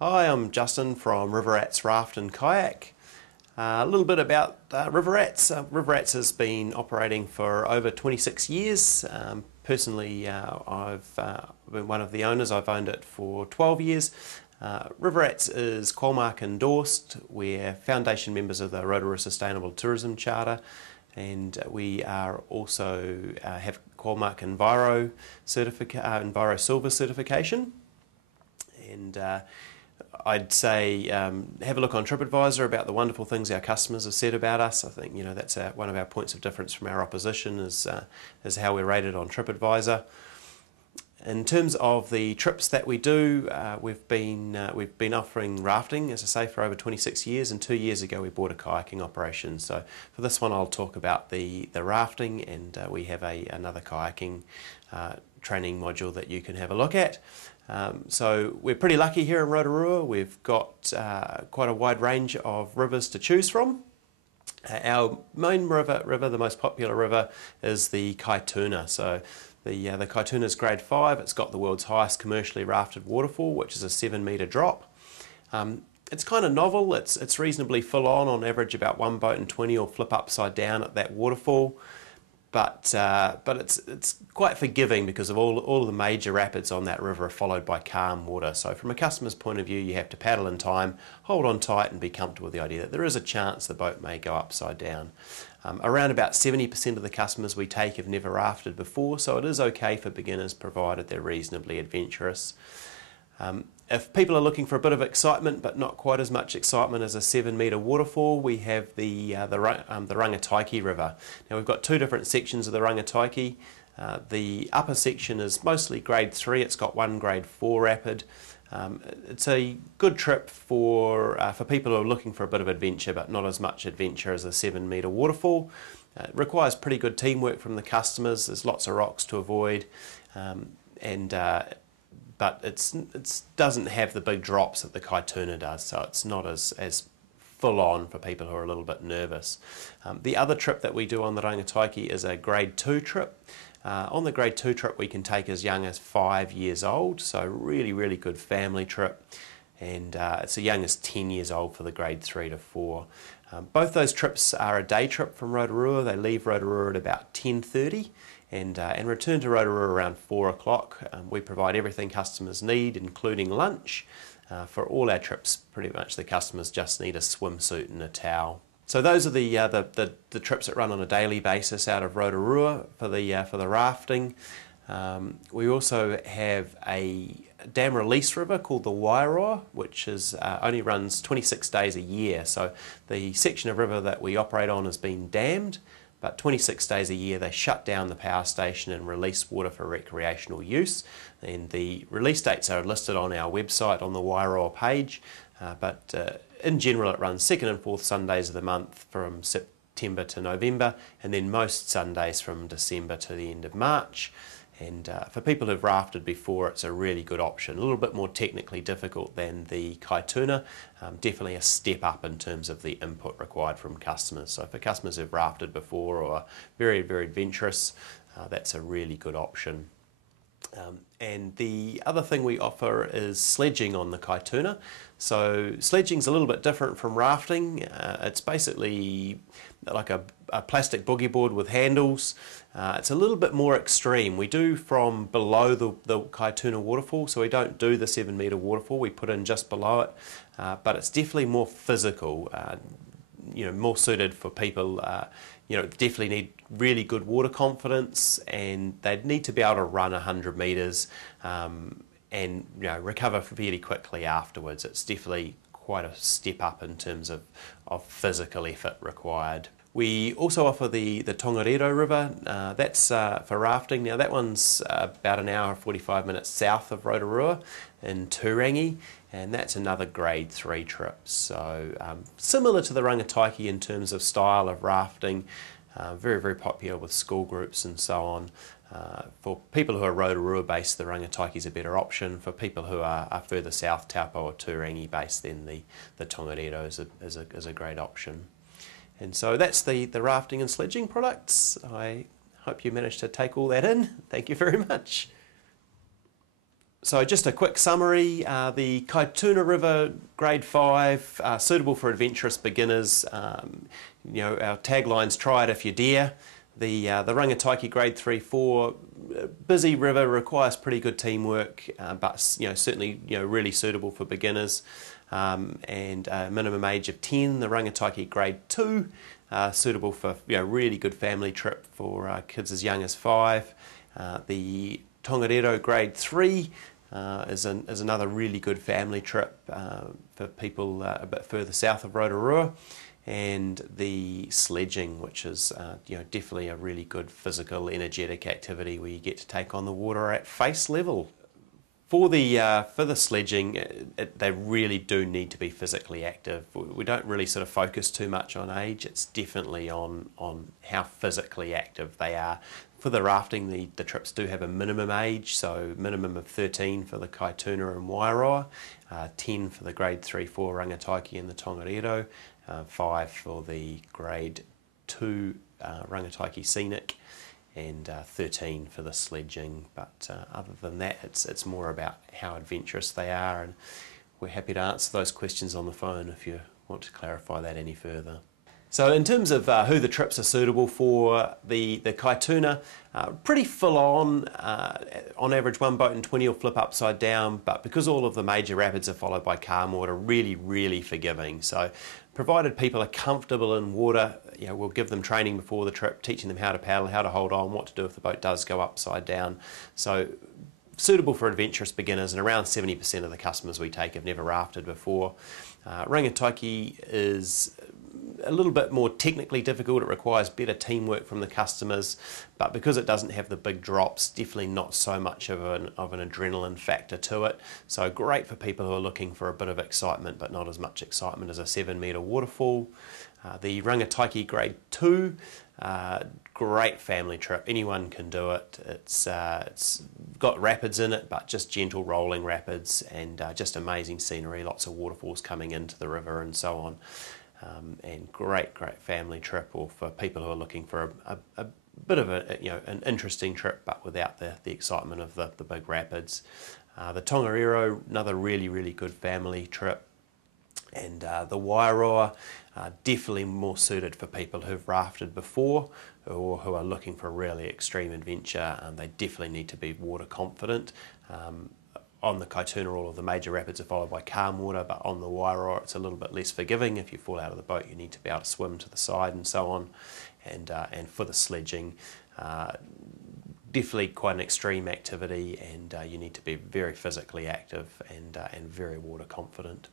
Hi, I'm Justin from River Rats Raft and Kayak. A little bit about River Rats. River Rats has been operating for over 26 years. Personally, I've been one of the owners. I've owned it for 12 years. River Rats is Qualmark endorsed. We're foundation members of the Rotorua Sustainable Tourism Charter, and we are also have Qualmark Enviro Silver certification. And I'd say have a look on TripAdvisor about the wonderful things our customers have said about us. I think that's one of our points of difference from our opposition is how we're rated on TripAdvisor. In terms of the trips that we do, we've been offering rafting, as I say, for over 26 years, and 2 years ago we bought a kayaking operation. So for this one I'll talk about the rafting, and we have another kayaking training module that you can have a look at. So we're pretty lucky here in Rotorua. We've got quite a wide range of rivers to choose from. Our main river, the most popular river, is the Kaituna. So the Kaituna is grade 5. It's got the world's highest commercially rafted waterfall, which is a 7-metre drop. It's kind of novel. It's reasonably full on average about one boat and 20 will flip upside down at that waterfall. But it's quite forgiving because of all the major rapids on that river are followed by calm water. So from a customer's point of view, you have to paddle in time, hold on tight and be comfortable with the idea that there is a chance the boat may go upside down. Around about 70% of the customers we take have never rafted before, so it is okay for beginners provided they're reasonably adventurous. If people are looking for a bit of excitement but not quite as much excitement as a 7-metre waterfall, we have the Rangataiki River. Now we've got two different sections of the Rangataiki. The upper section is mostly grade 3, it's got one grade 4 rapid. It's a good trip for people who are looking for a bit of adventure but not as much adventure as a 7-metre waterfall. It requires pretty good teamwork from the customers, there's lots of rocks to avoid, but it doesn't have the big drops that the Kaituna does, so it's not as full on for people who are a little bit nervous. The other trip that we do on the Rangataiki is a grade 2 trip. On the grade 2 trip we can take as young as 5 years old, so really good family trip, and it's as young as 10 years old for the grade 3 to 4. Both those trips are a day trip from Rotorua. They leave Rotorua at about 10:30 and return to Rotorua around 4 o'clock. We provide everything customers need, including lunch. For all our trips, pretty much the customers just need a swimsuit and a towel. So those are the trips that run on a daily basis out of Rotorua for the rafting. We also have a dam release river called the Wairoa, which only runs 26 days a year. So the section of river that we operate on has been dammed, but 26 days a year they shut down the power station and release water for recreational use. And the release dates are listed on our website on the Wairoa page, but in general it runs second and fourth Sundays of the month from September to November, and then most Sundays from December to the end of March. And for people who've rafted before, it's a really good option. A little bit more technically difficult than the Kaituna, definitely a step up in terms of the input required from customers. So for customers who've rafted before or are very adventurous, that's a really good option. And the other thing we offer is sledging on the Kaituna. So sledging's a little bit different from rafting. It's basically like a plastic boogie board with handles. It's a little bit more extreme. We do from below the Kaituna waterfall, so we don't do the 7-metre waterfall, we put in just below it, but it's definitely more physical, more suited for people definitely need really good water confidence, and they'd need to be able to run 100 metres and recover fairly quickly afterwards. It's definitely quite a step up in terms of physical effort required. We also offer the Tongariro River. That's for rafting. Now that one's about an hour and 45 minutes south of Rotorua in Turangi, and that's another grade 3 trip. So similar to the Rangataiki in terms of style of rafting, very popular with school groups and so on. For people who are Rotorua based, the Rangataiki is a better option. For people who are further south, Taupo or Turangi based, then the Tongariro is a great option. And so that's the rafting and sledging products. I hope you managed to take all that in. Thank you very much. So just a quick summary, the Kaituna River Grade 5, suitable for adventurous beginners. Our tagline's try it if you dare. The Rangataiki Grade 3-4, busy river, requires pretty good teamwork, but certainly really suitable for beginners. And a minimum age of 10, the Rangataiki Grade 2, suitable for really good family trip for kids as young as 5. The Tongariro Grade 3 is another really good family trip for people a bit further south of Rotorua, and the sledging, which is definitely a really good physical, energetic activity where you get to take on the water at face level. For the sledging, they really do need to be physically active. We don't really sort of focus too much on age. It's definitely on how physically active they are. For the rafting, the trips do have a minimum age, so minimum of 13 for the Kaituna and Wairoa, 10 for the Grade 3-4 Rangataiki and the Tongariro, 5 for the Grade 2 Rangataiki Scenic, and 13 for the sledging. But other than that, it's more about how adventurous they are, and we're happy to answer those questions on the phone if you want to clarify that any further. So in terms of who the trips are suitable for, the Kaituna, pretty full on average one boat in 20 will flip upside down, but because all of the major rapids are followed by calm water, really forgiving. So provided people are comfortable in water, we'll give them training before the trip, teaching them how to paddle, how to hold on, what to do if the boat does go upside down. So suitable for adventurous beginners, and around 70% of the customers we take have never rafted before. Rangataiki is a little bit more technically difficult. It requires better teamwork from the customers, but because it doesn't have the big drops, definitely not so much of an adrenaline factor to it. So great for people who are looking for a bit of excitement, but not as much excitement as a 7-metre waterfall. The Rangataiki Grade 2, great family trip. Anyone can do it. It's got rapids in it, but just gentle rolling rapids, and just amazing scenery, lots of waterfalls coming into the river and so on. And great family trip, or for people who are looking for a bit of an interesting trip, but without the excitement of the big rapids. The Tongariro, another really good family trip, and the Wairoa, definitely more suited for people who've rafted before or who are looking for a really extreme adventure. They definitely need to be water confident. On the Kaituna, all of the major rapids are followed by calm water, but on the Wairoa it's a little bit less forgiving. If you fall out of the boat, you need to be able to swim to the side and so on. And for the sledging, definitely quite an extreme activity, and you need to be very physically active and very water confident.